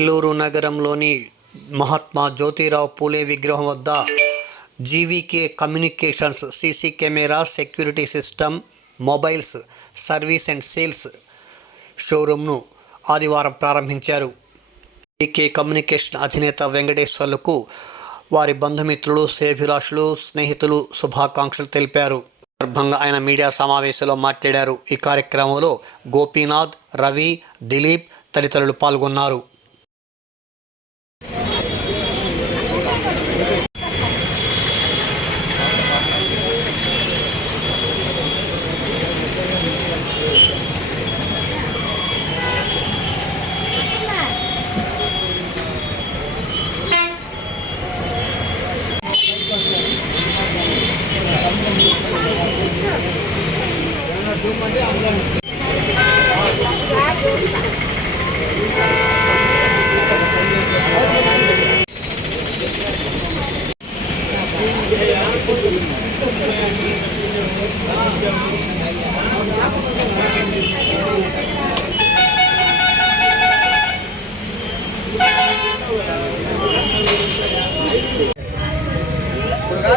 నెల్లూరు నగరంలోని మహాత్మా జ్యోతిరావు పూలే విగ్రహం వద్ద GVK communications CC camera security system mobiles service and sales షోరూమ్ను ఆదివారం ప్రారంభించారు. జీవీకే కమ్యూనికేషన్ అధినేత వెంకటేశ్వర్లకు వారి బంధుమిత్రులు, శ్రేయోభిలాషులు, స్నేహితులు శుభాకాంక్షలు తెలిపారు. సందర్భంగా ఆయన మీడియా సమావేశంలో మాట్లాడారు. ఈ కార్యక్రమంలో గోపీనాథ్, రవి, దిలీప్ తదితరులు పాల్గొన్నారు.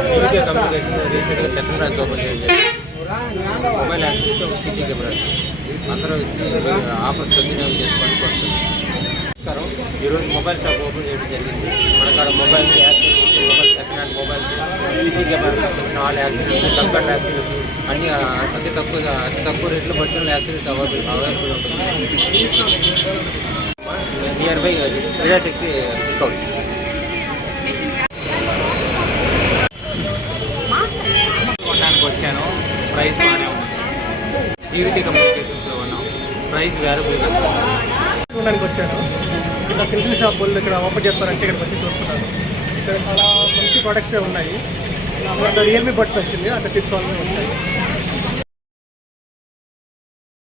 జీవీకే కమ్యూనికేషన్ రీసెంట్గా సెకండ్ బ్రాంచ్ ఓపెన్ చేయండి. మొబైల్ యాక్సెస్ ఒక సీసీ కెమెరా అందరూ వచ్చి ఆఫర్స్ సద్వినియోగం చేసుకొని వస్తుంది. ఈరోజు మొబైల్ షాప్ ఓపెన్ చేయడం జరిగింది. మనకాడ mobiles access, mobile second hand mobiles, CC camera, all accidents, computer accidents అన్నీ అతి తక్కువ రేట్లో ఒరిజినల్ యాక్సిడెంట్స్ అవైలబుల్ ఉంటుంది. Near by Prajashakti discount. కొనడానికి వచ్చాను. ప్రైస్ బాగానే ఉంది. జీవీకే కమ్యూనికేషన్స్లో ఉన్నాం. ప్రైస్ వేరబుల్గా చూడడానికి వచ్చాను. ఇలా కిల్జిల్ షాప్ వాళ్ళు ఇక్కడ ఓపెన్ చేస్తారంటే ఇక్కడికి వచ్చి చూస్తున్నాను. ఇక్కడ చాలా మంచి ప్రోడక్ట్సే ఉన్నాయి. నాకు రియల్మీ బడ్స్ వచ్చింది, అంటే తీసుకోవాలని వచ్చాయి.